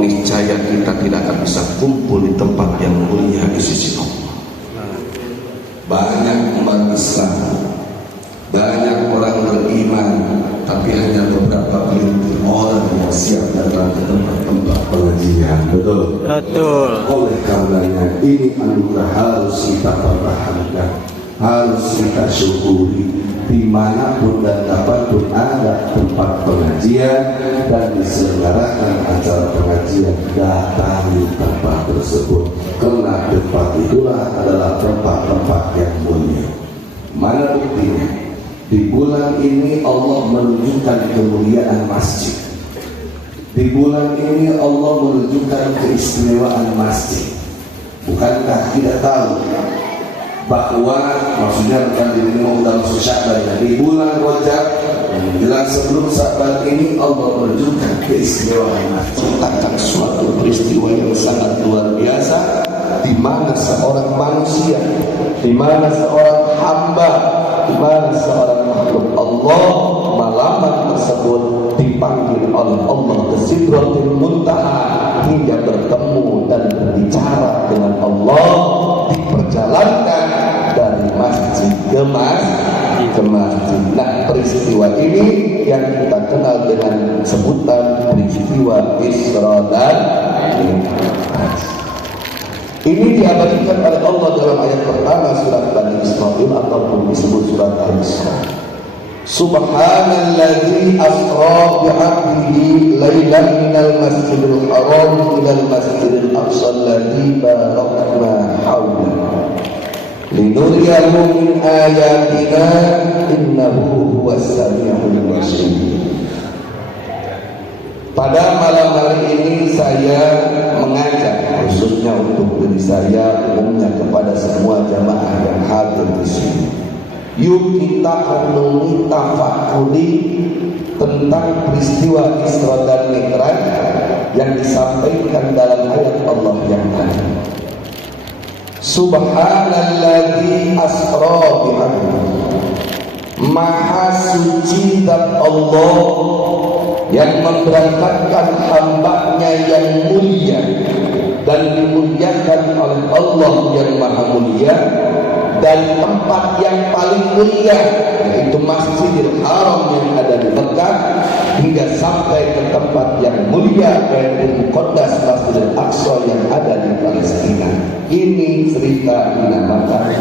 niscaya kita tidak akan bisa kumpul di tempat yang mulia di sisi Allah. Banyak umat Islam, banyak orang beriman, tapi hanya beberapa gelintir orang yang siap datang ke tempat-tempat pengajian. Betul? Betul. Oleh karenanya ini anugerah harus kita pertahankan, harus kita syukuri. Dimanapun dan kapanpun ada tempat pengajian dan diselenggarakan acara pengajian, datangi tempat tersebut, karena tempat itulah adalah tempat-tempat yang mulia. Mana buktinya? Di bulan ini Allah menunjukkan kemuliaan masjid. Di bulan ini Allah menunjukkan keistimewaan masjid. Bukankah kita tahu bahwa maksudnya bukan di mau dalam Sya'ban, di bulan Rajab menjelang sebelum Sya'ban ini Allah menunjukkan keistimewaan masjid, menceritakan suatu peristiwa yang sangat luar biasa, di mana seorang manusia, di mana seorang hamba, di mana seorang makhluk Allah malaman tersebut dipanggil oleh Allah ke Sidratul Muntaha hingga bertemu dan berbicara dengan Allah, diperjalankan dari masjid ke masjid. Nah, peristiwa ini yang kita kenal dengan sebutan peristiwa Isra dan Mi'raj. Ini diabadikan oleh Allah dalam ayat pertama surat Bani Israil ataupun disebut surat Al-Isra. Subhanalladzi asra bi'abdihi lailan minal masjidil haram ilal masjidil aqsa alladzi barakna hawlahu linuriyahu min ayatina innahu huwas sami'ul basir. Pada malam hari ini saya mengajak khususnya untuk diri saya, umumnya kepada semua jamaah yang hadir di sini. Yuk kita renungi, tafakuri tentang peristiwa Isra dan Mi'raj yang disampaikan dalam ayat Allah yang tadi. Subhanalladzi asra bi'abdihi, maha suci dan Allah yang memberangkatkan hambanya yang mulia dan dimuliakan oleh Allah yang maha mulia, dan tempat yang paling mulia yaitu Masjidil Haram yang ada di Mekah, hingga sampai ke tempat yang mulia Baitul Muqaddas Masjidil Aqsa yang ada di Palestina. Ini cerita dinamakan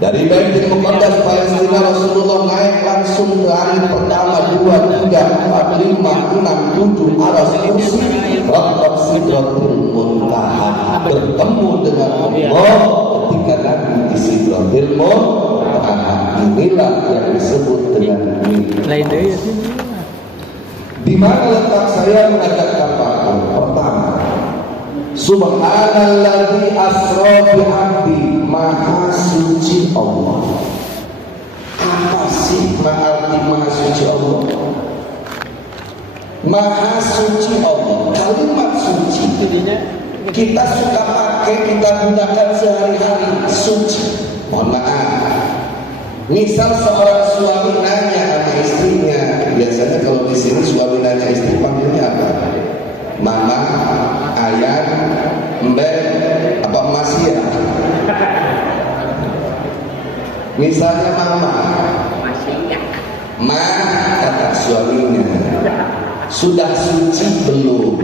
dari Baitul Muqaddas Palestina. Rasulullah naik langsung ke hari pertama, 2, 3, 4, 5, 6, 7 aras kursi Rabbah Sidratul Muntaha, bertemu dengan Allah ketika Nabi di Sidratul Muntaha. Inilah yang disebut dengan Mi'raj. Di mana letak saya mengajak tafakur? Pertama, Subhanalladzi asra bi'abdi, maha suci Allah. Apa sih arti maha suci Allah? Maha suci Allah, kalimat suci kita suka pakai, kita gunakan sehari-hari. Suci, mohon maaf, misal seorang suami nanya sama istrinya, biasanya kalau di sini suami nanya istri panggilnya apa? Mama, ayah, mbak, apa masih ya? Misalnya mama, ma, kata suaminya, sudah suci belum?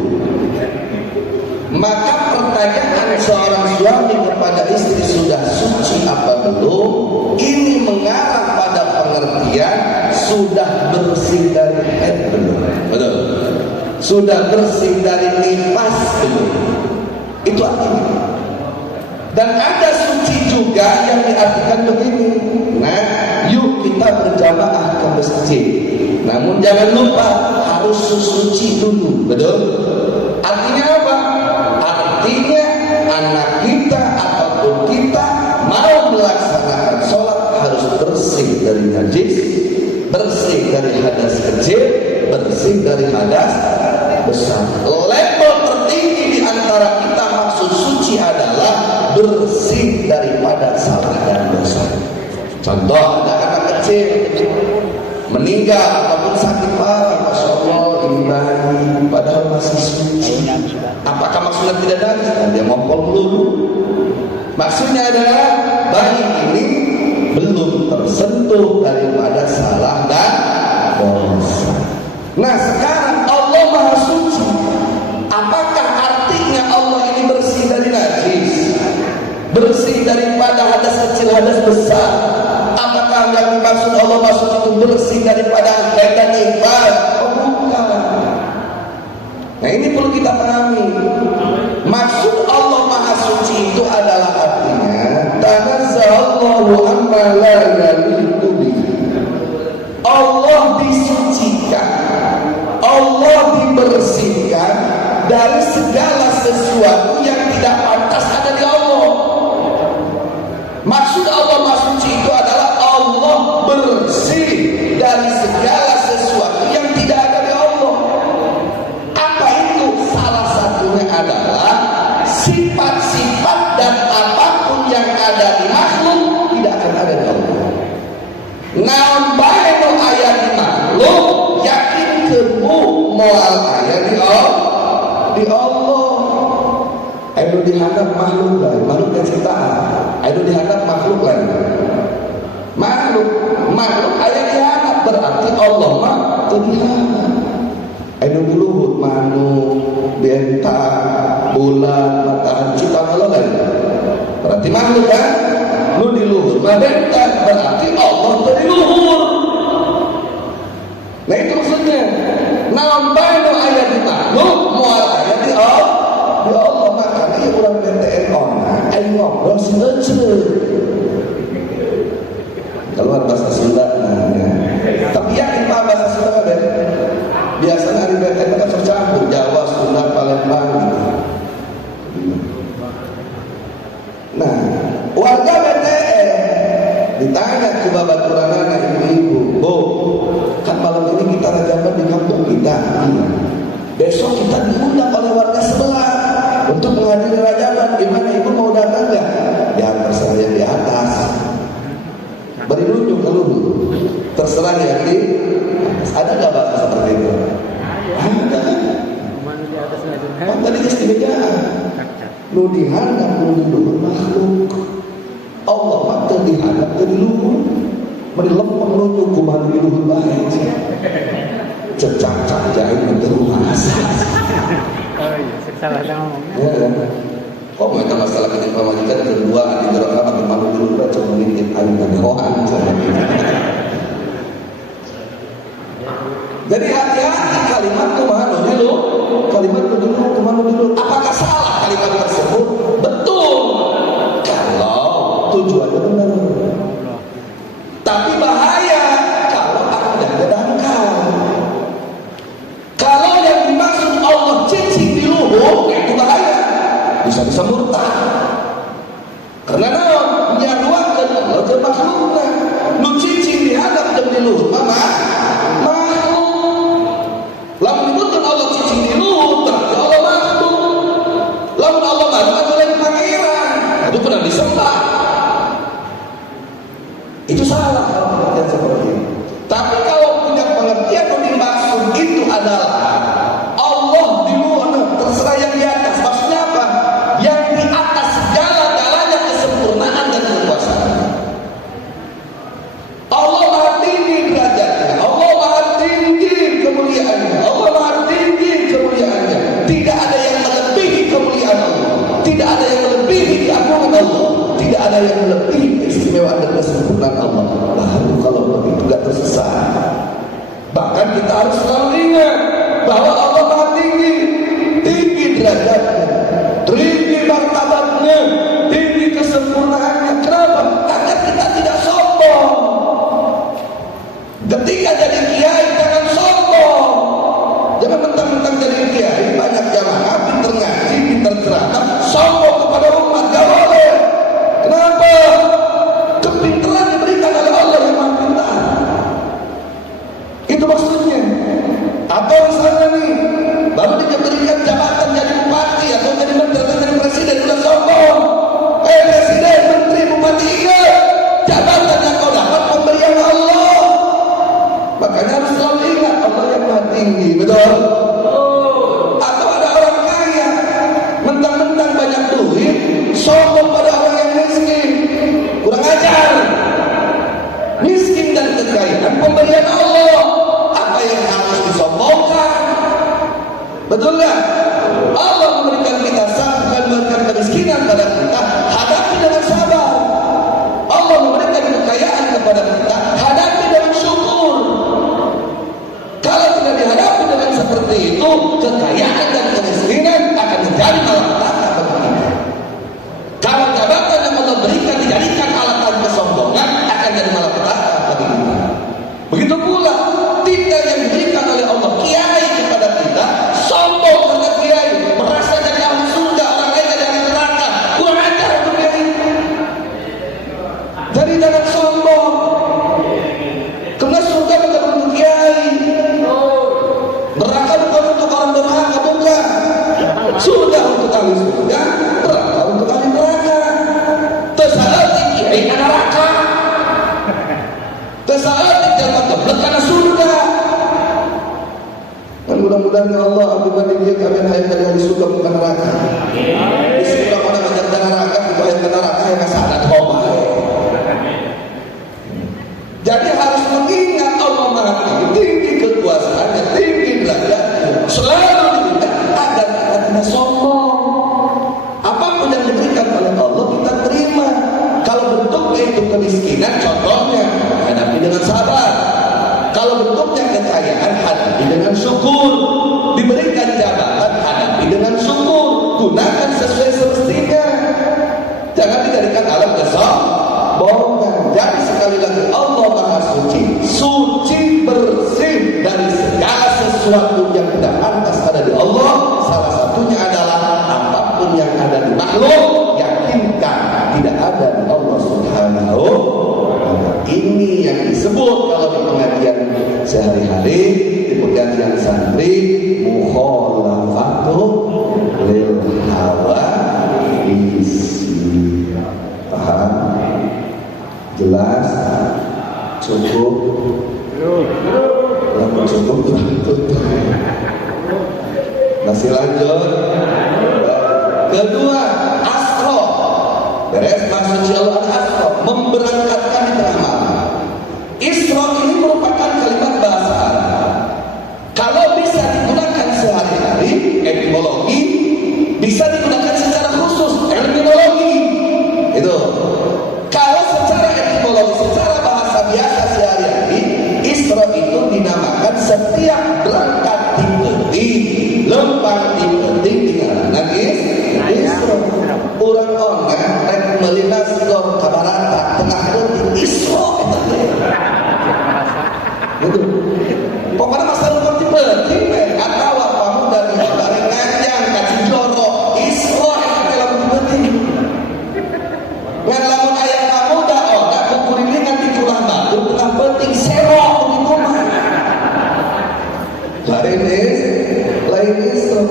Maka pertanyaan seorang suami kepada istri, sudah suci apa belum, ini mengarah pada pengertian sudah bersih dari haid belum? Betul? Sudah bersih dari nifas belum? Itu artinya. Dan ada suci juga yang diartikan begini. Nah, yuk kita berjamaah ke masjid. Namun jangan lupa harus suci dulu. Betul? Artinya apa? Artinya anak kita ataupun kita mau melaksanakan sholat harus bersih dari najis, bersih dari hadas kecil, bersih dari hadas besar. Level tertinggi di antara kita maksud suci adalah bersih daripada salah dan dosa. Contoh, ada anak kecil meninggal ataupun sakit parah, Masya Allah, ini bayi pada padahal masih suci. Apakah maksudnya tidak najis? Dia ngompol dulu. Maksudnya adalah bayi ini belum tersentuh daripada salah dan dosa. Nah sekarang Allah Maha Suci. Apakah artinya Allah ini bersih dari najis? Bersih daripada hadas kecil, hadas besar? Apakah yang dimaksud Allah Maha Suci itu bersih daripada haid dan nifas? Oh bukan. Nah ini perlu kita pahami. Maksud Allah Maha Suci itu adalah artinya Tanazzallahu amma la yaliqu bihi. Allah disucikan, Allah dibersihkan dari segala sesuatu yang tidak pantas ada di Allah. Maksud Allah Maha Suci itu adalah Allah bersih dari segala sesuatu yang tidak ada di Allah. Apa itu? Salah satunya adalah sifat-sifat dan apapun yang ada di makhluk tidak akan ada di Allah. Nambahin ayat di makhluk, yakin kemu moal ayat di Allah. Ayo dihadap makhluk lain, makhluk yang ciptaan. Ayo dihadap makhluk lain. Makhluk ayat dihadap berarti Allah mah terlihat. Ayo dulu manu, bentang, bulan, matahari ciptaan Allah lain. Berarti makhluk kan? Lu di luhur, bentang berarti Allah di luhur. Nah itu maksudnya. Nambahin ayat di makhluk, mual ayat di Allah. Di Allah makanya orang BTN online, ayo ngobrol sih keluar bahasa Sunda. Tapi yakin pak bahasa Sunda ada. Biasanya hari BTN kan tercampur Jawa, Sunda, Palembang gitu. Nah, warga BTN ditanya ke babaturan anak ibu-ibu, "Bu, kan malam ini kita rajaban di kampung kita. Besok kita diundang oleh warga sebelah untuk menghadiri rajaban. Gimana ibu mau datang nggak?" Diantar saya di atas. Beri nunjuk ke dulu. Terserah yang di atas. Ada nggak bahasa seperti itu? Ada. Oh, tadi istimewaan. Lu dihadap, lu di luhur makhluk. Allah mah dihadap di luhur. Mari lempeng lu kumaha di luhur bae. Cecak-cak jahit menteru masa. Oh iya, salah ngomong. Kok mereka masalah ketimpa majikan kedua di neraka atau malu dulu baca mengintip ayu dan rohan. Jadi hati-hati kalimat kumaha dulu. Kalimat dulu kumaha dulu. Apakah salah kalimat tersebut? Betul. Kalau tujuannya benar. Tapi bahaya kalau akidah dangkal. Kalau yang dimaksud Allah cicing di luhur, itu bahaya. Bisa murtad. Karena naon? Nyaruakeun Allah jeung makhlukna. Nu cicing dihadap jeung di luhur mah makhluk. Lamun disebutkeun Allah cicing di luhur, berarti Allah makhluk. Lamun Allah makhluk lain pangeran, itu pernah disembah. Itu salah kalau pengertian seperti itu. Tapi kalau punya pengertian yang dimaksud itu adalah Allah di luar, terserah yang di atas. Maksudnya apa? Yang di atas segala-galanya kesempurnaan dan kekuasaan. Allah maha tinggi derajatnya, Allah maha tinggi kemuliaannya, Allah maha tinggi kemuliaannya. Tidak ada yang melebihi kemuliaan Allah, tidak ada yang melebihi keagungan Allah, tidak ada yang melebihi keistimewaan dan kesempurnaan Allah. Baru kalau begitu gak tersesat. Bahkan kita harus selalu ingat bahwa Allah maha tinggi, tinggi derajatnya, tinggi martabatnya, tinggi kesempurnaannya. Kenapa? Karena kita tidak sombong. Ketika jadi kiai jangan sombong. Jangan mentang-mentang jadi kiai banyak jamaah, pinter ngaji, pinter ceramah, sombong kepada umat. Gak boleh. Kenapa? Kepintaran diberikan oleh Allah yang maha pintar. Itu maksudnya. Atau misalnya nih Betul nggak? Allah memberikan kita bukan memberikan kemiskinan pada kita, hadapi dengan sabar. Allah memberikan kekayaan kepada kita, hadapi dengan syukur. Kalau tidak dihadapi dengan seperti itu, kekayaan dan kemiskinan akan menjadi malapetaka bagi kita. Kalau jabatan yang Allah berikan dijadikan alasan kesombongan, akan jadi malapetaka bagi kita. Begitu pula titel yang diberikan oleh Allah kiai kepada kita, sombong karena kiai, merasa jadi ahli surga, orang lain jadi ahli neraka. Kurang ajar untuk kiai. Jadi jangan sombong. Karena surga bukan untuk kiai, neraka bukan untuk orang durhaka, bukan. Surga untuk ahli surga, neraka untuk ahli neraka. Tersalati kiai neraka, tersalati jalan kebelet karena surga. Dan mudah-mudahan ya Allah abdi dia kalian hayat dari surga bukan neraka. Di surga mana banyak neraka, itu hayat neraka yang kasar tobat. Jadi harus mengingat Allah Maha Tinggi kekuasaannya, tinggi derajatnya, selalu diberikan agar kita tidak sombong. Apapun yang diberikan oleh Allah kita terima. Kalau bentuknya itu kemiskinan, contohnya hadapi dengan sabar. Kalau bentuknya kekayaan, hadapi dengan syukur. Diberikan jabatan, hadapi dengan syukur. Gunakan sesuai semestinya. Jangan dijadikan alat kesombongan. Jadi sekali lagi Allah Maha Suci, suci bersih dari segala sesuatu yang tidak pantas ada di Allah. Salah satunya adalah apapun yang ada di makhluk, yakinkan tidak ada di Allah Subhanahu wa ta'ala. Ini yang disebut kalau di pengajian sehari-hari, di pengajian santri, mukhalafatu lil hawa isi. Paham? Jelas? Cukup? Belum cukup? Masih lanjut? Kedua, asro. Beres maksud Allah asro, memberangkatkan di tengah malam. Isra ini merupakan kalimat bahasa Arab. Kalau bisa digunakan sehari-hari, etimologi, bisa digunakan secara khusus, terminologi. Itu. Kalau secara etimologi, secara bahasa biasa sehari-hari, Isra itu dinamakan setiap berangkat di peti, lempang di peti, tinggalan Isra. Orang-orang rek melinas gor kabarata tengah peti Isra itu. Pokoknya masalah peti peti, atau kamu dari Ngajang, Kacijoro, Isra itu dalam peti. Ngan lamun ayah kamu dah odak kukurilingan di kulah batu tengah penting serok begitu mah. Lain Isra.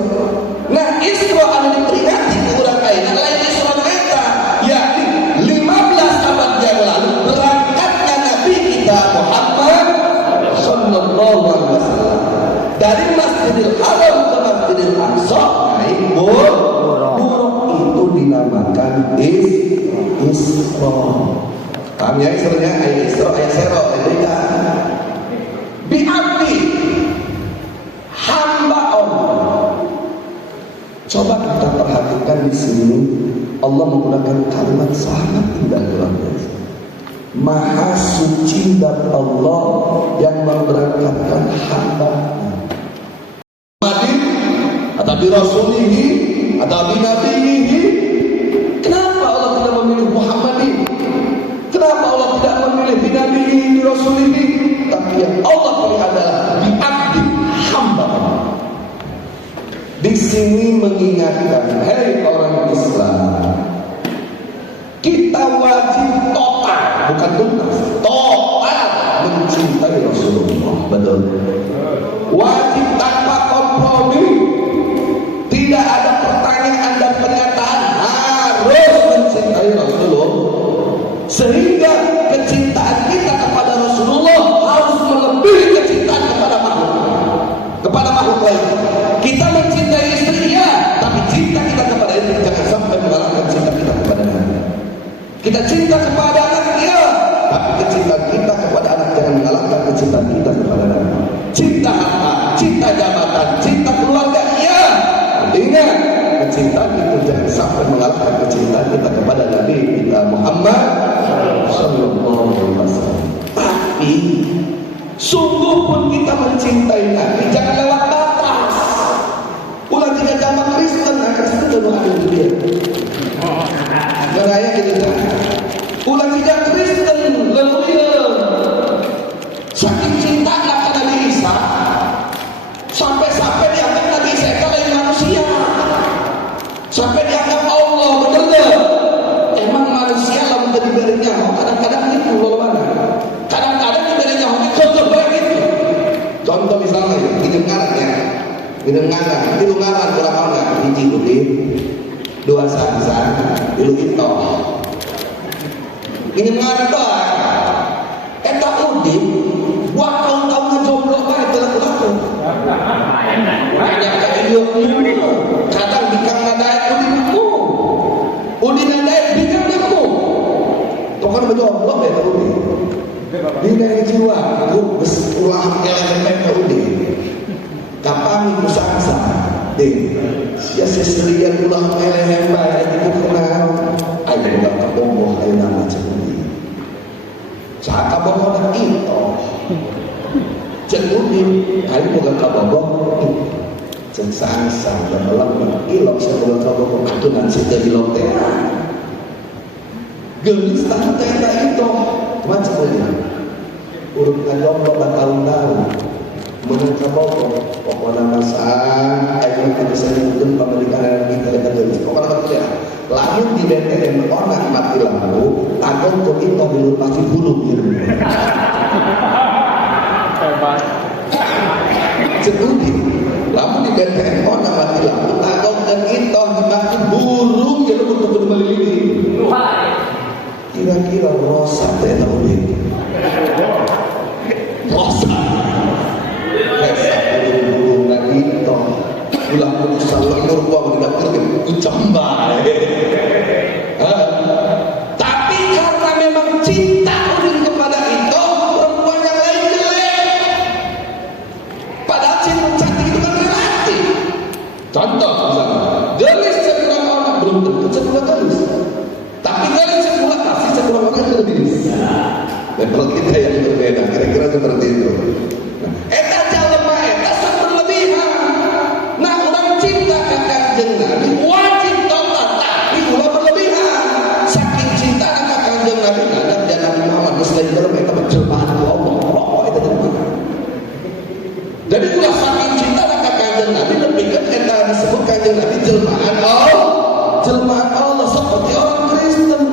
Nah Isra anu diperingati ke urang ayeuna lain Isra eta, yakni 15 abad yang lalu berangkatnya Nabi kita Muhammad sallallahu alaihi wasallam dari Masjidil Haram ke Masjidil Aqsa naik buruk itu dinamakan Isra. Paham ya Isra-nya? Ayat Isra, ayat Sero, beda. Bi'abdi, hamba Allah. Coba kita perhatikan di sini, Allah menggunakan kalimat sangat indah luar biasa. Maha suci dan Allah yang memberangkatkan hamba. Atau bi rasulihi, atau bi nabihi. Kenapa Allah tidak memilih Muhammadin? Kenapa Allah tidak memilih bi nabihi, bi rasulihi? Tapi yang Allah pilih adalah bi abdi, hamba. Di sini mengingatkan, hei orang Islam, kita wajib total, bukan tuntas, total mencintai Rasulullah. Betul. Wajib tanpa kompromi. Tidak ada pertanyaan dan pernyataan, harus mencintai Rasulullah. Sehingga kecintaan kita kepada Rasulullah harus melebihi kecintaan kepada makhluk lain. Kita mencintai istri ya, tapi cinta kita kepada istri jangan sampai mengalahkan cinta kita kepada Nabi. Kita cinta kepada anak ya, tapi kecintaan kita kepada anak jangan mengalahkan kecintaan kita kepada Nabi. Cinta harta, cinta jabatan, cinta keluarga ya, mengalahkan kecintaan kita kepada Nabi kita Muhammad sallallahu alaihi wasallam. Tapi sungguh pun kita mencintai Nabi jangan lewat batas. Ulah tiga jamaah Kristen, Kristen itu ada itu dia. Beraya gitu kan. Ulah tiga Kristen lalu saking cinta kepada Nabi Isa sampai dianggap Nabi Isa itu lain manusia. Sampai dianggap Allah, bener gak? Emang manusia lah menjadi diberi nyawa. Kadang-kadang itu lawan. Kadang-kadang diberi nyawa itu contoh baik itu. Contoh misalnya hidup ngaran ya. Hidup ngaran berapa enggak? Biji udin, 2 sansan, hidup itu. Hidup ngaran itu eta udin, buat tahun-tahun ngejomblo baik terlaku-laku. Banyak kayak kadang bikang nadait udin nadait bikang naku tokan berjomblo ya tahu udin bina jiwa aku berulah elemen udin kapan kusangsa ding sia seserian ulah elemen baik itu kenal ayo udah kabombo ayo nama cemudi saat kabombo nak itu cemudi ayo bukan kabombo sangsa dan malam ilok sebelum kabur adunan sida di lotera gelis tante itu macam ini urut ngajong bertahun-tahun menurut kabur pokoknya masalah ayo kita bisa dihukum pemerintahan kita dengan gelis pokoknya betul ya lalu di BTN orang mati lampu takut kok itu dulu pasti buruk gitu hebat cekudi lampu di BTN orang mati lampu takut dan itu pasti buruk ya lu betul-betul meliliki kira-kira rosa teh tahu ini rosa burung lagi itu ulah putus salah nur gua tidak kerja ucambar tapi karena memang cinta udin kepada itu perempuan yang lain jelek padahal cinta cantik itu kan relatif contoh misalnya gelis sekurang orang belum tentu sekurang gelis tapi gelis sekurang pasti sekurang orang gelis dan kalau kita yang berbeda kira-kira seperti itu eta jalema eta berlebihan nah orang cinta kakak jeung Nabi wajib total tapi ulah berlebihan saking cinta kakak jeung Nabi ngadap dan Nabi Muhammad muslim mereka berjemaah Allah rokok itu teman jadi ulah saking cinta kakak jeung Nabi lebih ke eta disebut kanjeng Nabi jelmaan Allah seperti orang Kristen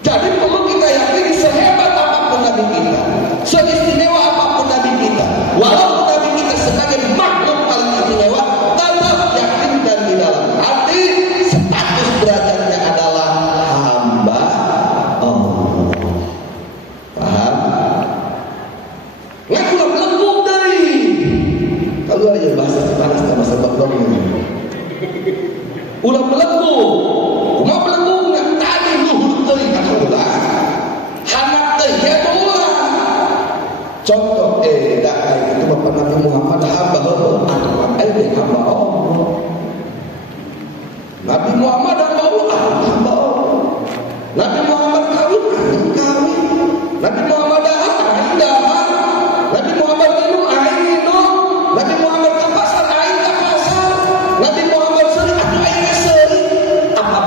jadi perlu kita yakini sehebat apapun Nabi kita seistimewa apapun Nabi kita walaupun Nabi kita sebagai makhluk paling istimewa tetap yakin dan di dalam hati status derajatnya adalah hamba Allah paham? Ngaku lah lembut dari kalau ada bahasa panas sama sebab ini ulah melenggu mau melenggu nggak tadi luhur dari kata ulah hanak teh ya ulah contoh dakai itu Bapak Nabi Muhammad hamba Allah hamba Allah Nabi Muhammad hamba Allah hamba Allah Nabi Muhammad kawin Nabi Muhammad dahar Nabi Muhammad minum minum Nabi Muhammad ke pasar ke pasar Nabi Muhammad seri atau seri apa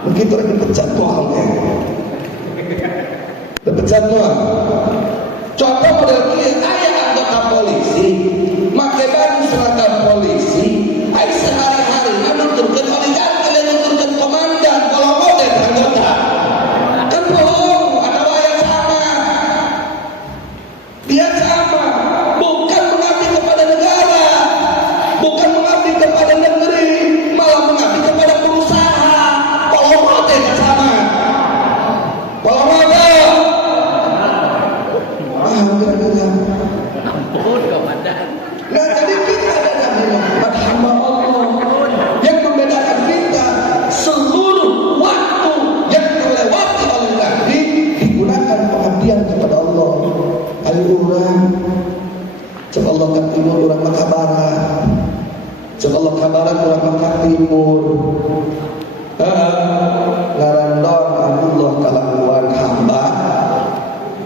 begitu lagi pecat tuangnya pecat tuang. Contoh model kia ayah anggota polisi pakai baju seragam polisi ayah sehari-hari nuturkan oligarki dan nuturkan komandan kalau model anggota kan bohong. Ada yang sama dia sama bukan mengabdi kepada negara, bukan mengabdi kepada negeri, malah mengabdi kepada pengusaha. Kalau model sama kalau model ampun komandan. Nah, jadi kita ada Nabi Muhammad hamba Allah yang membedakan kita seluruh waktu yang terlewati oleh Nabi digunakan pengabdian kepada Allah. Ayo orang cek Allah ke timur, orang ke barat, cek Allah ke barat, orang ke timur. Ngarandon Allah kalakuan hamba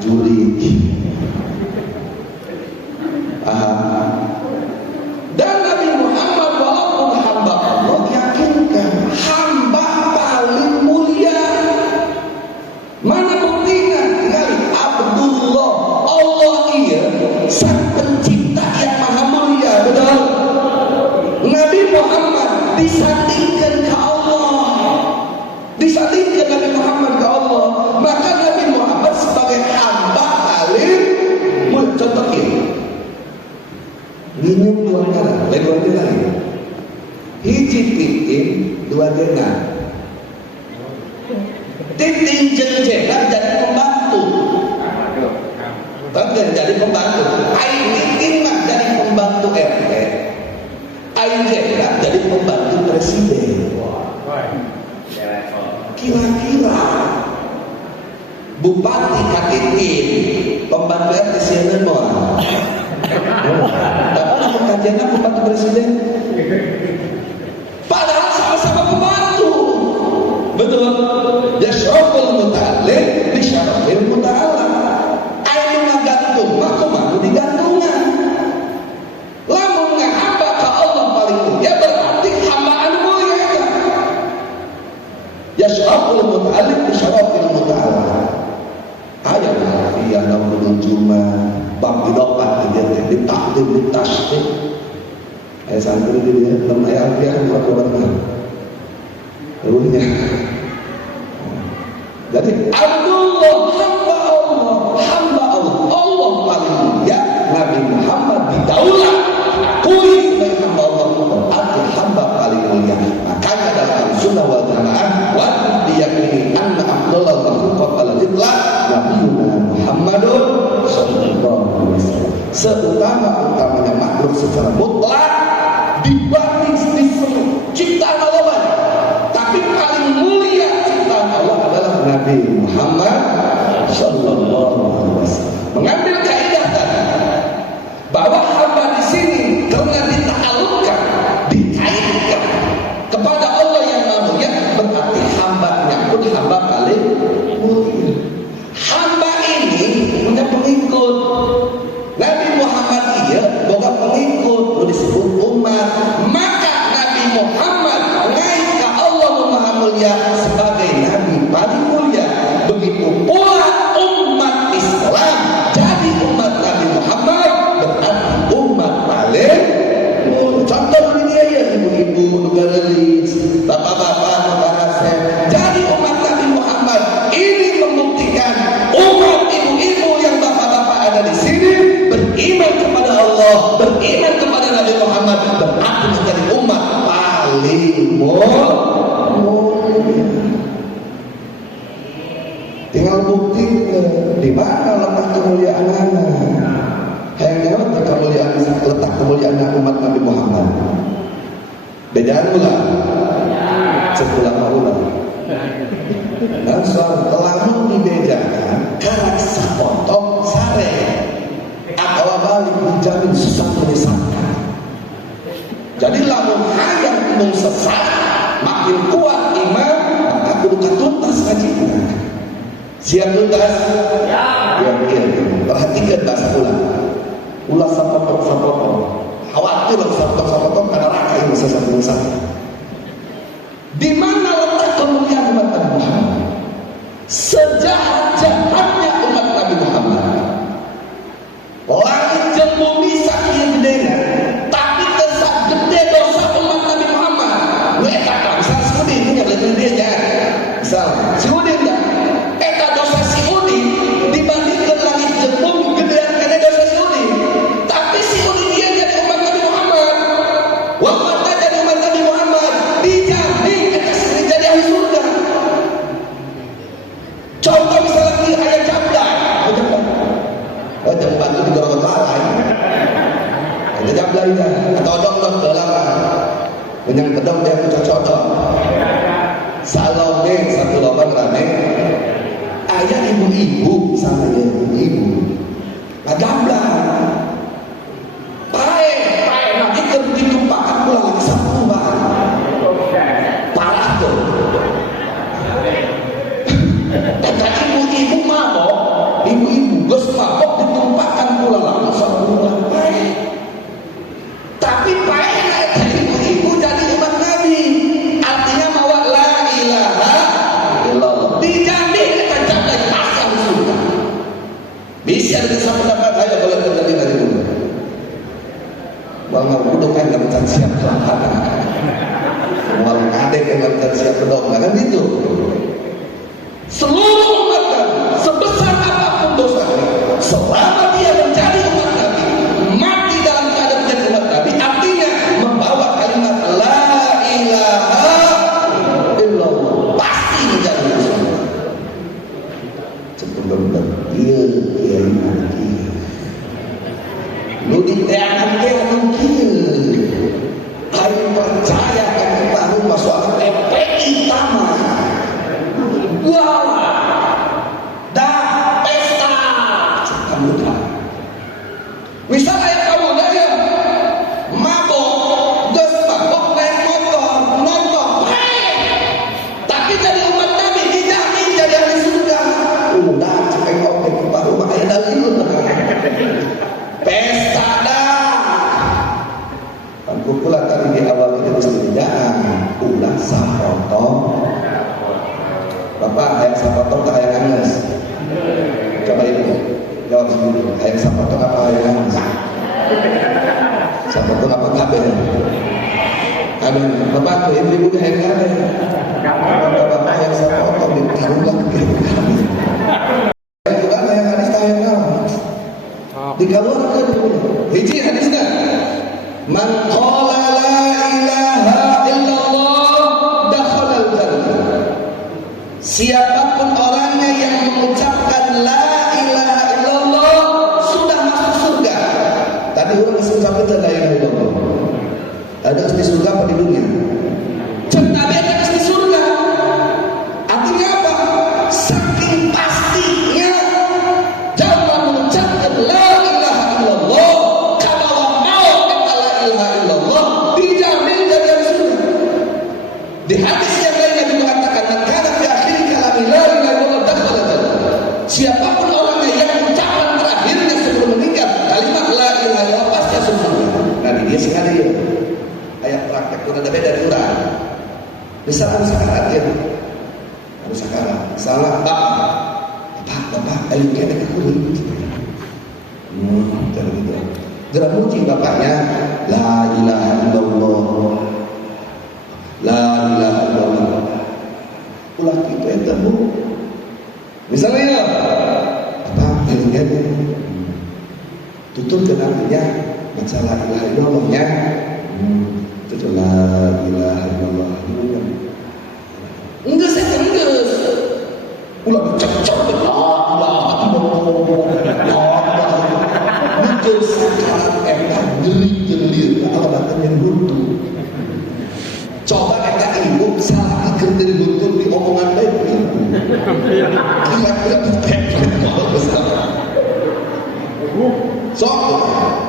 juli. Dan Nabi Muhammad walaupun hamba Allah yakinkan hamba paling mulia. Mana buktinya? Kali Abdullah Allah iya sang pencipta yang maha mulia, betul? Nabi Muhammad disandingkan ke Allah, disandingkan Nabi Muhammad ke Allah. Maka Nabi Muhammad sebagai hamba paling mulia. Contoh ini minum dua kali, baik lagi. Hiji titin, dua dengar. Titin jenjena jadi pembantu. Tapi jadi pembantu. Ain titin mah jadi pembantu RT. Ain jenjena jadi pembantu presiden. Kira-kira Bupati Katitin, pembantu RT siapa mau? Tapi kajiannya pembantu presiden. Padahal sama-sama pembantu. Betul. Yashraful muta'allim bisyarafil muta'allam. Ayo ngagantung, maka mau digantungan. Lamun ngahamba ka Allah paling mulia berarti hambaan mulia ya. Yashraful muta'allim bisyarafil muta'allam. Ayo iya namun cuma bab idopat dia ditakdim ditasbih. Ayat santri dia dalam ayat dia berkorban. Ruhnya. Jadi Abdullah hamba Allah, Allah paling mulia. Nabi Muhammad didaulat akui sebagai hamba Allah, berarti hamba paling mulia. Makanya dalam sunnah wal jamaah wajib diyakini anna Abdullah makhluqan al-jibla Nabiyuna Muhammadun sallallahu alaihi wasallam. Seutama-utamanya makhluk secara mutlak dibanding seluruh ciptaan Allah. Tapi paling mulia ciptaan Allah adalah Nabi Muhammad sallallahu alaihi wasallam. Mengambil kaidah tadi bahwa hamba di sini karena dita'alluqkan, dikaitkan kepada Allah yang Maha Mulia, berarti hambanya pun hamba paling mulia. Hamba ini punya pengikut. Nabi Muhammad iya boga pengikut disebut umat. Maka Nabi Muhammad ngait ka Allah Maha Mulia sebagai Nabi paling mulia. Begitu pula umat Islam jadi umat Nabi Muhammad berarti umat paling mulia. Contoh ini ya ibu-ibu negaralis, bapak-bapak bahasa. Jadi umat Nabi Muhammad ini membuktikan umat ibu-ibu yang bapak-bapak ada di sini beriman kepada Allah, beriman kepada Nabi Muhammad, berarti menjadi umat paling mulia. Tinggal bukti di mana letak kemuliaan anak. Yang letak kemuliaan umat Nabi Muhammad. Bedaan ulah, setelah ulah. Dan soal lamun dibedakan karena sapotong sare atau balik dijamin susah menyesatkan. Jadi lamun hayang mung sesat makin kuat iman, maka kudu katuntas ngajinya. Siap tuntas? Ya. Perhatikan bahasa ulah. Ulah sapotong. Khawatir sapotong karena raka yang sesat. Di mana letak kemuliaan umat Kenyang kedok dia cocok. Salome satu lobang rame. Ayah ibu-ibu sama ya ibu-ibu. Ngagamblang. Pae nanti ditumpahkan pula lagi satu bahan. Parah tuh. Kata ibu-ibu mabok, ibu-ibu gus mabok ditumpahkan pula lagi satu bahan. Pae. Tapi pae dari ibu-ibu jadi umat Nabi. Artinya bahwa la ilaha illallah. Dijamin kita capai pasti di surga. Bisa bisa pendapat saya boleh terjadi dari dulu. Bang udah kan nggak bisa siap kelapa. Walau ada yang nggak bisa siap kedok, kan gitu. Seluruh umat Nabi, sebesar apapun dosanya, selama dia menjadi umat Nabi, mati dalam keadaan menjadi umat Nabi, artinya membawa kalimat la ilaha illallah, pasti menjadi surga. Benar-benar iya iman iya. Lu diteakan dia mungkin. Ayo percaya kan baru masuk TPI utama. Wah, dah pesta. Kamu tahu. Misalnya kamu ada mabok, gas mabok naik motor, nonton, tapi jadi umat Nabi dijamin jadi ahli surga. Udah sampai oke baru makanya dalil. Pesta dah. Aku pula tadi di awal kita mesti jangan ulah sapotong. Bapak ayam sapotong tak ayam hangus. Coba itu jawab sendiri. Ayam sapotong apa ayam hangus? Sapotong apa kabel? Kabel. Bapak tuh ibu-ibu ayam kabel. Bapak ayam sapotong ditirulah gitu. Bukan ayam hadis ayam hangus. Dikeluarkan hiji hadisnya. Man qala la ilaha illallah dakhala al-jannah. Siapapun orangnya yang mengucapkan la ilaha illallah sudah masuk surga. Tadi orang bisa ucapkan la ilaha illallah. Ada di surga apa di dunia? Tapi ada di surga. Artinya apa? Saking pastinya jangan mengucapkan la ilaha illallah. Di hadis yang lainnya juga mengatakan karena di akhir kalam la ilaha illallah dakhala jannah. Siapapun orangnya yang ucapan terakhirnya sebelum meninggal kalimat la ilaha illallah pasti masuk surga. Nah dia sekali ya. Ayat praktek udah ada beda dari orang. Misal harus sakarat ya. Harus sakarat. Salah bapak aliknya dekat kulit. Dan gitu. Gerak muji bapaknya la ilaha illallah. La ilaha illallah. Ulah kita yang tahu. Misalnya apa? Kalian tuturkan artinya baca la ilaha illallahnya. Itu la ilaha illallah. Enggak saya enggak. Ulah cocok Allah. Betul sekarang jeli-jeli Allah datang yang buntu. Coba kata ibu salah pikir dari buntut di omongan baik ibu. Kira-kira dipepet kalau besar. Sok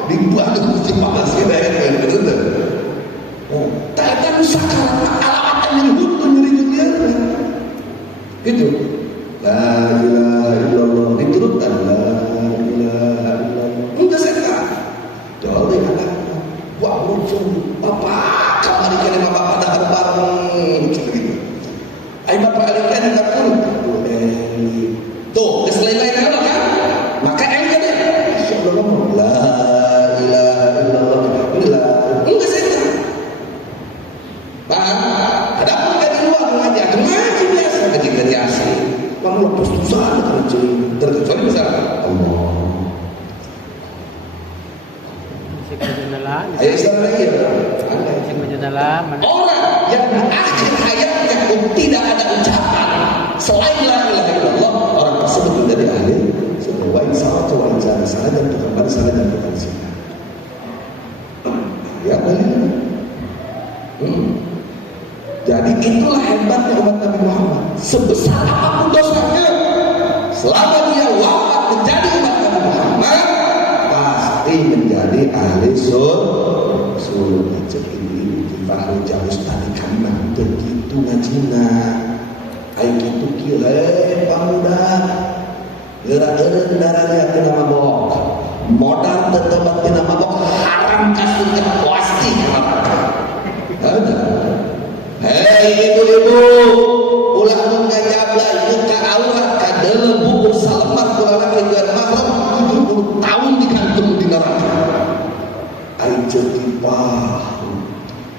dibuat mesti panas kita ya bener. Oh, tak sekarang alamat yang buntu nyeri-nyeri. Gitu. La ilaha illallah diturutkan la ilaha illallah. Enggak saya. Jauh deh kata. Wah muncul bapak kamar ikan bapak pada bareng gitu. Ayo bapak ikan enggak pun. Tuh, selain-lain apa kan? Maka enggak deh. Insyaallah la ilaha illallah. Enggak saya. Paham? Ada pun di luar ngaji, ngaji biasa, ngaji asli. Kamu lepas susah terkecuali misalnya Allah. Ayo Islam lagi ya. Orang yang di akhir hayatnya tidak ada ucapan selain la ilaha illallah, orang tersebut menjadi ahli surga. Wa insya Allah salah dan kembali salah dan kembali. Ya boleh. Jadi itulah hebatnya umat Nabi Muhammad. Sebesar apapun dosanya, selama dia wafat menjadi umat Nabi Muhammad, pasti menjadi ahli surga. Jadi Fahru Jabus tadi kalimat begitu ngajina. Ayo gitu kira pamuda. Gerak-gerak darahnya kena mabok. Modal tetap kena mabok. Haram kasurnya pasti neraka. Ada. Hei ibu-ibu, ulah mengajablah muka aurat kadelebu selamat kurang keluar mahram 70 tahun digantung di neraka. Ayo cekipah.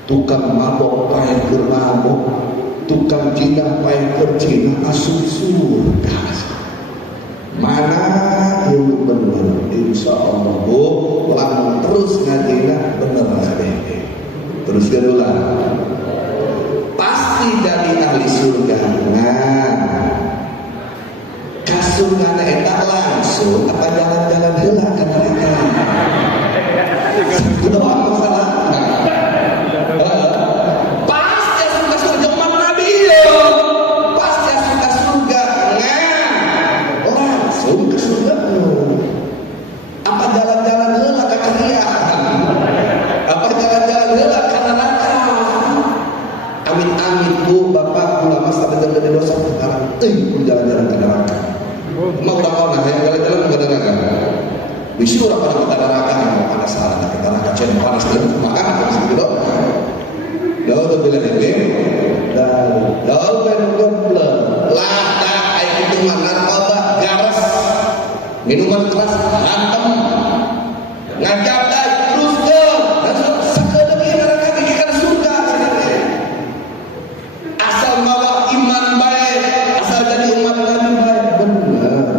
Tukang mabok pae keur mabok, tukang jinah pae keur jinah asup surga. Mana ilmu bener, insyaallah lamun terus ngajina bener kabeh. Terus kedua pasti jadi ahli surga. Nah, kasurgana eta langsung apa jalan-jalan heula ka neraka. Kudu masalah. Pasti suka surga umat Nabi yo. Pasti suka surga. Langsung ke surga. Apa jalan-jalan heula ka kahiyaan? Apa jalan-jalan heula ka neraka? Amit-amit bu bapak ulama sadar dari dosa sekarang jalan-jalan ke neraka. Mau orang yang jalan-jalan ke neraka. Bisi orang pada ke neraka mau panas salah ke neraka cen panas terus makan terus gitu. Lalu tu bila ini, lalu penggembla, lada, air minuman narkoba, garas, minuman keras, hantem, ngajak dah terus ke, dan sekedar ini neraka dikikan surga. Asal bawa iman baik, asal jadi umat Nabi baik benar.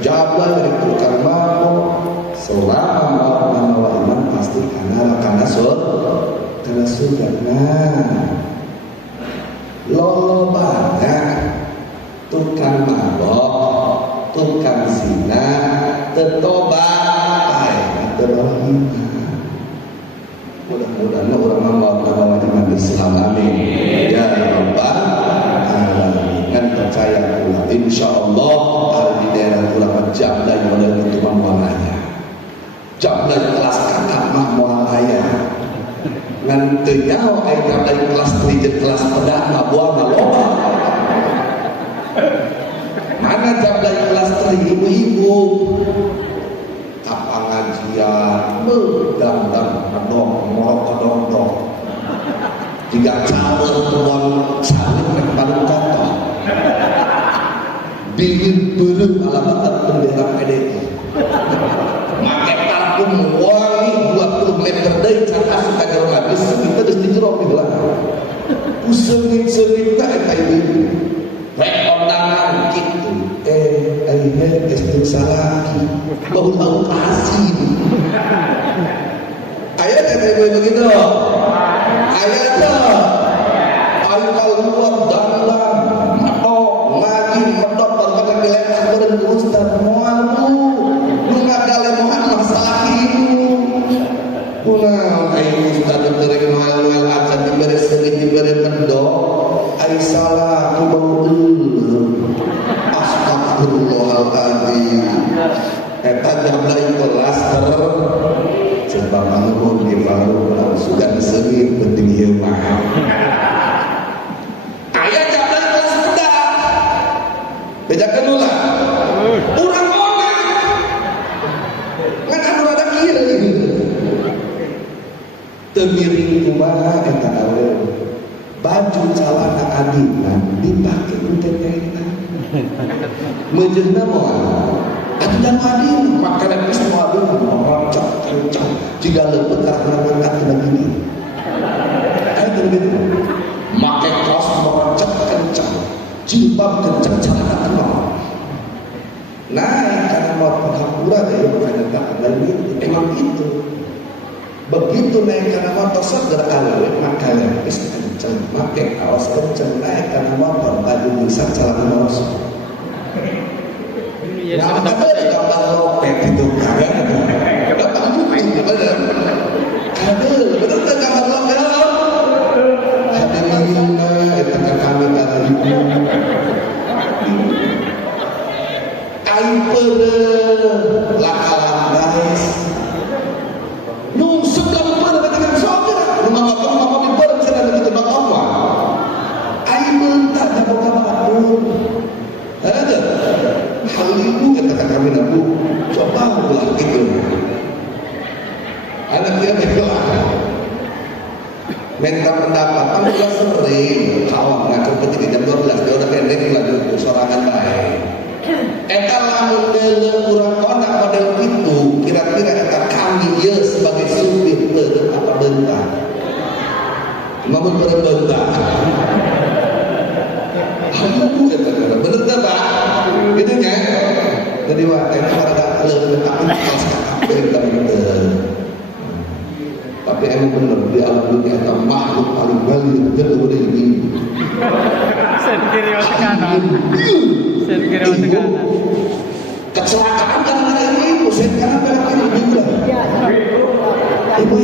Jabla dari tukang mabuk, selama bawa iman pasti karena surga. Nah, lo banyak tukang mabok, tukang zina, tetobat, terrohim. Mudah-mudahan orang membawa iman Islam, amin. Ya Rabbal alamin. Dan percaya pula, insyaallah ada di daerah ulama Jabla yang model itu mampuannya. Jabla kelas kakak mampuannya. Nanti nyawa ayat dari kelas 3 kelas pedang buang loba. Mana jam dari kelas 3 ibu-ibu apa ngajian bedang adong morok adong tiga cara tuan salib paling kotor bibir belum alamat bendera PDI make parfum wangi 20 meter dari cakap suka jorong habis kita harus dijerok di belakang usengin-sengin tak ini rek kondangan gitu akhirnya kesel salah bau-bau asin ayat kata ibu begitu ayat tuh ayo keluar dalam medok ngaji medok kalau bilang akbarin ke ustaz mualu lu gak galemohan masalah itu punah ayo ustaz tereng noel aja diberi sering diberi medok ayo salah kibau astagfirullahaladzim eta jablay kelas sebab manguhun di Faru sugan sengit penting ieu mah aya jablay kelas budak bedakeun ulah urang ona ngan anu rada kieu teu miring kumaha eta awewe baju calana adina dipake untuk teh menjeuna moal adina adin makanan semua adin merocok kencang jika leupeut karena ngangkat kena gini ada begitu make kaos merocok kencang jilbab kencang celana kenal naik karena mau penghapura dari makanya tak dan itu emang itu begitu naik karena motor seger awewe makanya geus kencang make kaos kencang naik karena motor baju rusak celana merosot. Nah, tapi ada gambar lopet itu kan? Gambar putih, bener. Ada gambar lopet. Ada minta pendapat kan udah sering kawan ngaku ketika jam 12 dia udah pendek lagi sorangan baik eta lamun deuleu urang kona model itu kira-kira eta kami ieu sebagai supir beuneu apa beuntak mamun beuntak bener tak Pak gitu kan jadi waktu itu pada leuweung tapi tapi emang bener di alam dunia itu makhluk paling balik bener udah ini Sen kiri atau kanan? Sen kiri atau kanan? kecelakaan gara-gara ibu sen kanan gara-gara ibu ibu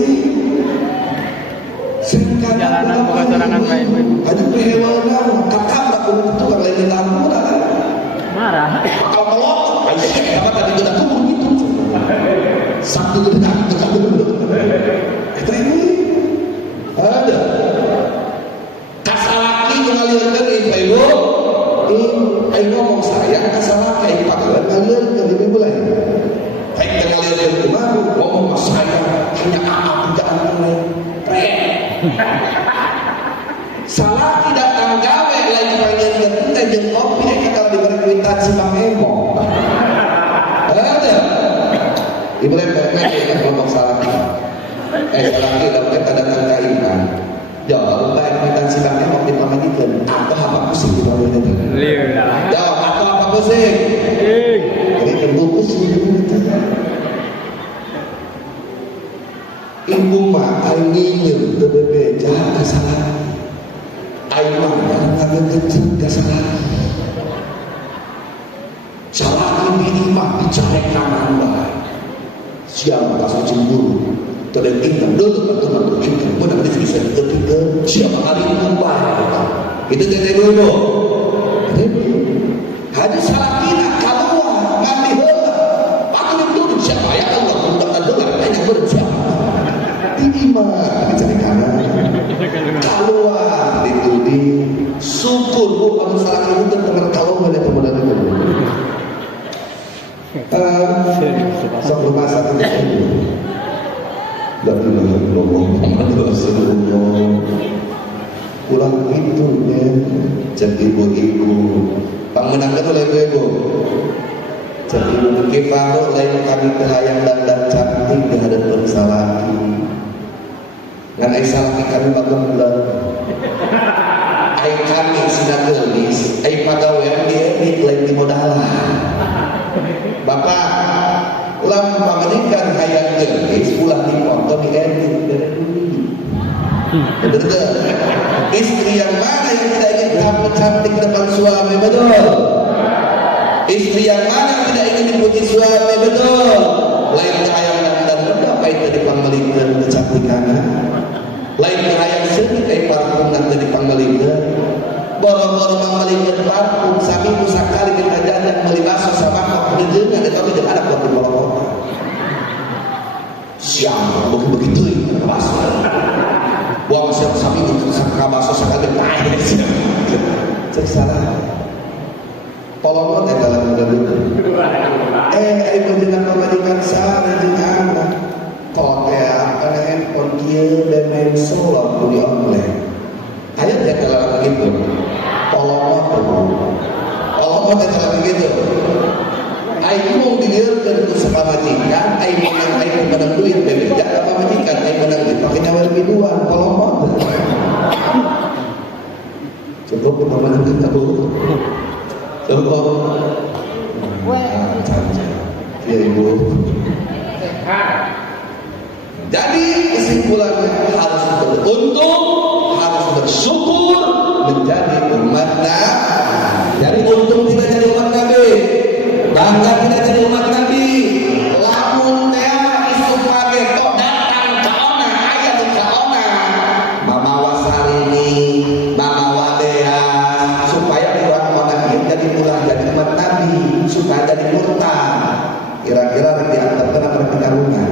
sen kanan jalanan bukan serangan Pak Ibu. ada hewan kakak tak perlu itu kan lain lampu lah Marah. kalau apa tadi udah turun gitu satu dekat dulu itu ini ada kasalaki mengalirkan ibu ini ngomong saya kasalaki ibu pakalan mengalirkan ibu lain baik mengalirkan kemaru ngomong mas saya hanya apa tidak lain salah tidak tanggawe lain mengalirkan kita jeung kopi kalau diberi kuitansi Bang Emo ada ibu lain kayak ngomong salah salaki dalam kita datang ke iman jawab baik kuitansi Bang Emo dipamanikeun atau apa pusing dipamanikeun jawab atau apa pusing ini tentu pusing ibu mah aing nyinyeur teu bebeja ka salaki aing mah ngageutkeun ka salaki salaki bini mah dicarek kanan bae siapa kasus cemburu terdengar dulu teman-teman kita benar bisa ketika siapa kali kumpah itu tete dulu hadis salakina keluar mati heula patut dulu siapa ya Allah undangan heula banyak bersiapa ini mah dicari kanan keluar ditudi syukur bu kalau salaki itu dengar kalau ada kemudian itu sama satu la ilaha illallah Muhammadur Rasulullah kurang itu ya cek ibu-ibu pangenangkeun oleh ibu cek ibu kifaro lain kami telayang dan cantik di hadapan salaki ngan ai salaki kami bageula ai kami sina geulis ai pagawean di edik lain di modalan Bapak lam pamanikan hayang geus ulah dipoto di edit dari betul istri yang mana yang tidak ingin tampil cantik depan suami betul istri yang mana yang tidak ingin dipuji suami betul lain hayang dan apa itu dipanggilikeun kecantikanna lain hayang seunit ai parfum nanti dipanggilikeun boro-boro manggilikeun parfum saminggu sakali kita jajan meuli baso sama kok deungan eta teh ada buat di bolo-bolo siapa begitu baso buang siapa saminggu baso sakali teh cek salah polongot eta dalam muda ibu dengan pemadikan sare jeung anak kotea kana handphone kieu dan main solo di online aya teh kalau begitu polongot eta begitu aing mau dilieukeun ku sapamajikan aing menang duit bebeja ka pamajikan aing menang duit pake nyawa biduan polongot cukup pamajikan tabu cukup ya ibu jadi kesimpulannya harus beruntung harus bersyukur menjadi umat Nabi jadi untung tidak jadi umat Nabi bangga tidak jadi umat Nabi lamun teh isu page tok datang ka ona aya nu ka ona mamawa sarini mamawa bea supaya urang ona ieu jadi ulah jadi umat Nabi supaya jadi murtad kira-kira rek diantarkeun apa rek dikarungan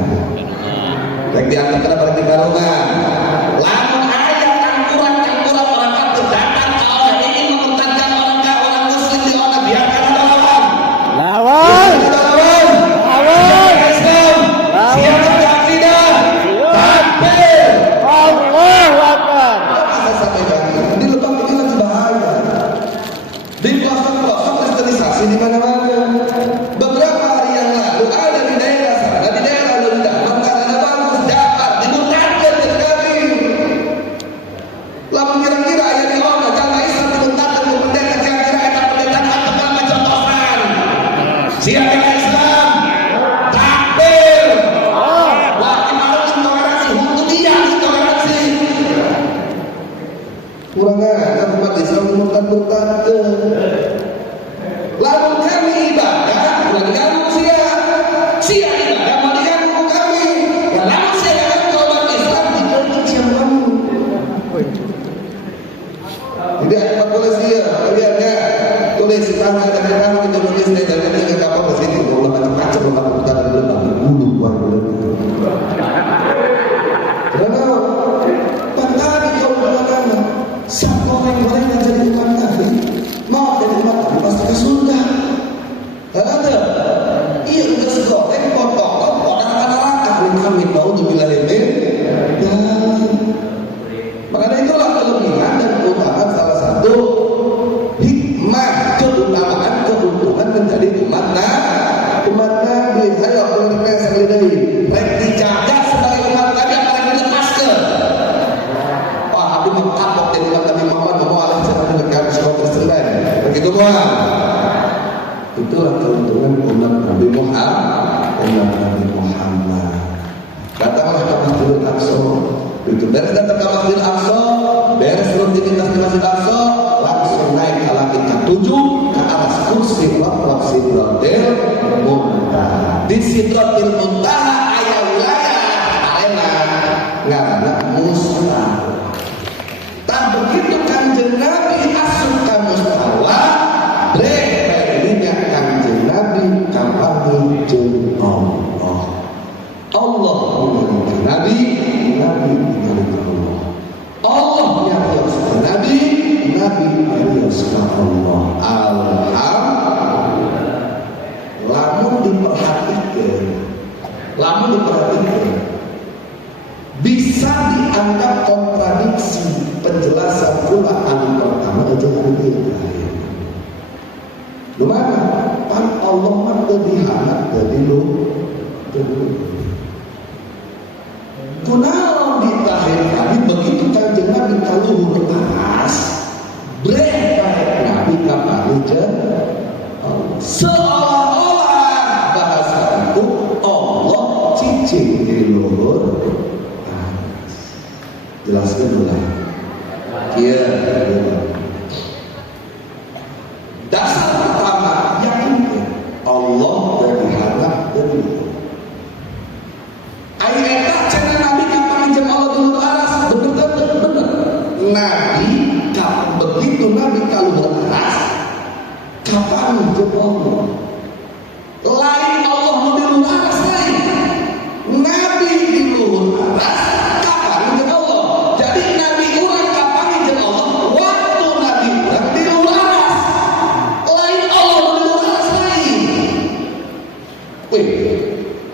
rek diantarkeun apa rek dikarungan lamun aya tangkuran orang kafir datang ka ona ingin memurtadkan orang muslim di ona biarkan lawan Lawan. Islam siapa tidak kafir Allahu Akbar. Lamun kira-kira aya di lona jamaah Islam dibentakkeun ku pendeta kira-kira eta pendeta apa contohan. Siap Islam. Takbir. Wah, ibarat intoleransi hukum dia intoleransi. Kurang ajar umat Islam dibentak-bentakkeun. Lamun kami ibadah, bukan kamu sia ibadah mau diganggu kami. Ya lamun sia ganggu umat Islam dikritik siapa kamu. Jadi apa boleh sia? Lihat ya, tulis kamu ada kamu itu nulis dan ini enggak apa-apa sini. Allah macam-macam umat kita dalam bulu buat bulu. Karena tadi kalau beragama satu orang yang jadi umat Nabi mau jadi umat Nabi pasti ke Sunda. Ada, iya udah segoreng potong neraka amin bau tuh bilangin jangan. Makanya itulah kelebihan dan keutamaan salah satu hikmah keutamaan keuntungan menjadi umat Nabi. Ayo kita sekali lagi, baik dijaga sebagai umat Nabi apa yang dilepaskan. Wah, aku mau kapok jadi umat Nabi Muhammad mau alih cara dengan sekolah terserah. Begitu bukan? Itulah keuntungan umat Nabi Muhammad. Datanglah ke Masjidil Aqsa. Itu beres datang ke Masjidil Aqsa, beres rutinitas di Masjidil Aqsa, langsung naik ke langit ke-7 ke atas kursi Allah Sidratil Muntaha. Di Sidratil Muntaha aya wilayah arena ngaranna Mustawa. Tak begitu Kanjeng Nabi asup ka Mustawa, Nabi kampanye jeung Allah menjadi Nabi menjadi Allah. Allah nyarios Nabi nyarios ka Allah. Alhamdulillah. Lamun diperhatikan bisa dianggap kontradiksi penjelasan pula anu pertama jeung anu terakhir. Lumana kan Allah mah lebih hangat dari lu. Kunaon ditahir Nabi begitu Kanjeng Nabi kaluhur aras, breh Nabi kapanikeun seolah-olah bahasa itu Allah cicing di luhur aras. Jelaskan dulu. Kieu dasar pertama yakin Allah dari harap dari ayat cina Nabi kapan jeung Allah dulu aras bener. Nabi kapan begitu Nabi kalau aras kapan jeung Allah lain Allah di luhur aras lain Nabi di luhur aras kapan jeung Allah. Jadi Nabi urang kapan jeung Allah waktu Nabi urang di luhur aras.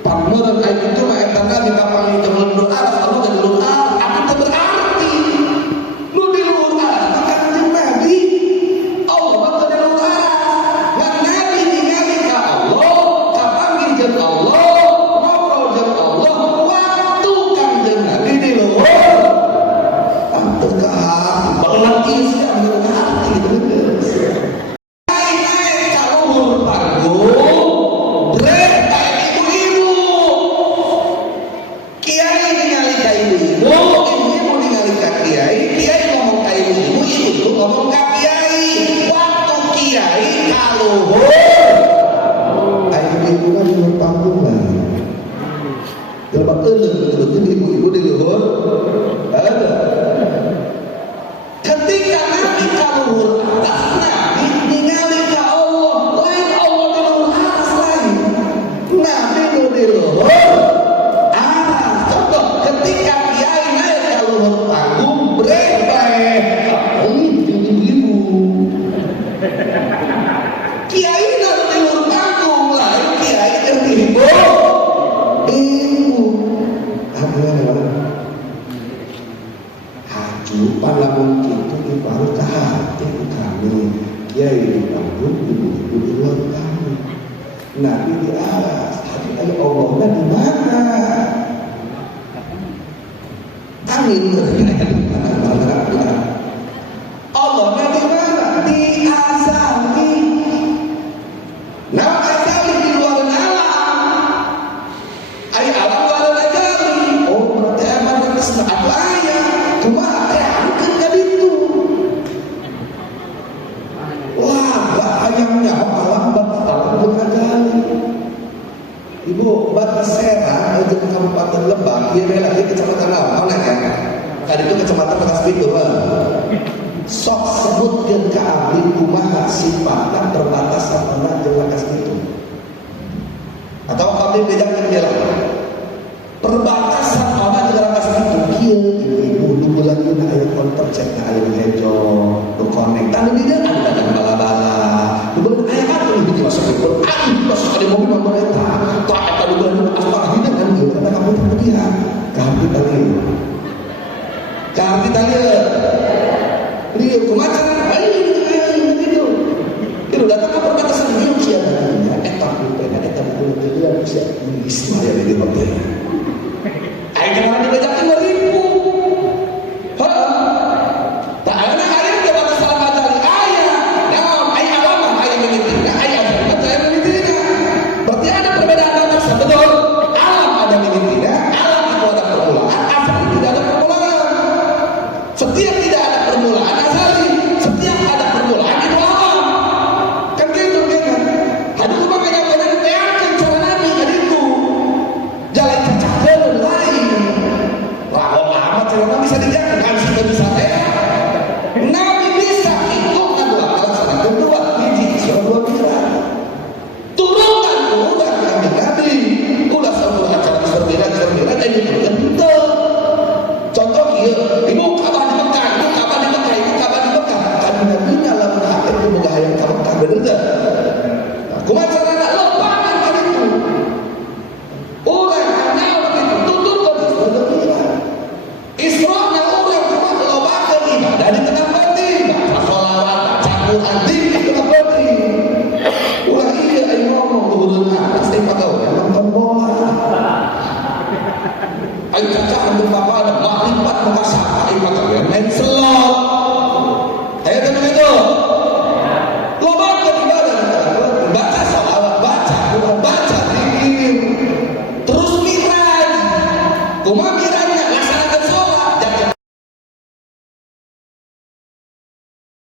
Pameran ayat itu mah eta Nabi kapan jeung luhur aras Allah di luhur aras apa teu berarti nu di luhur aras Kanjeng Nabi Allah mah teu di luhur aras. Ngan Nabi ningali ka Allah kapan jeung Allah ngobrol jeung Allah waktu Kanjeng Nabi di luhur teu ka hati bagelang ieu sih anu hati geus naik ka luhur panggung ngomong ka kiai waktu kiai kaluhur ayo ibu kan di luhur panggung lah coba betul ibu di luhur ada ketika Nabi kaluhur atas Nabi ningali ka Allah lain Allah di luhur atas lain Nabi di luhur atas. Contoh ketika kiai naik kaluhur panggung kiai nang di luhur panggung lain kiai jeung ibu haju lamun kitu dibaru ka hati kami kiai di panggung ibu di luhur panggung Nabi di atas hati Allahna di mana angin. Allah di mana? Di azali. Nah azali di luar alam. Ay alam luar azali. Oh berarti emang apa ayat? Cuma angkat dari itu. Wah bahayanya alam luar azali. Ibu batas saya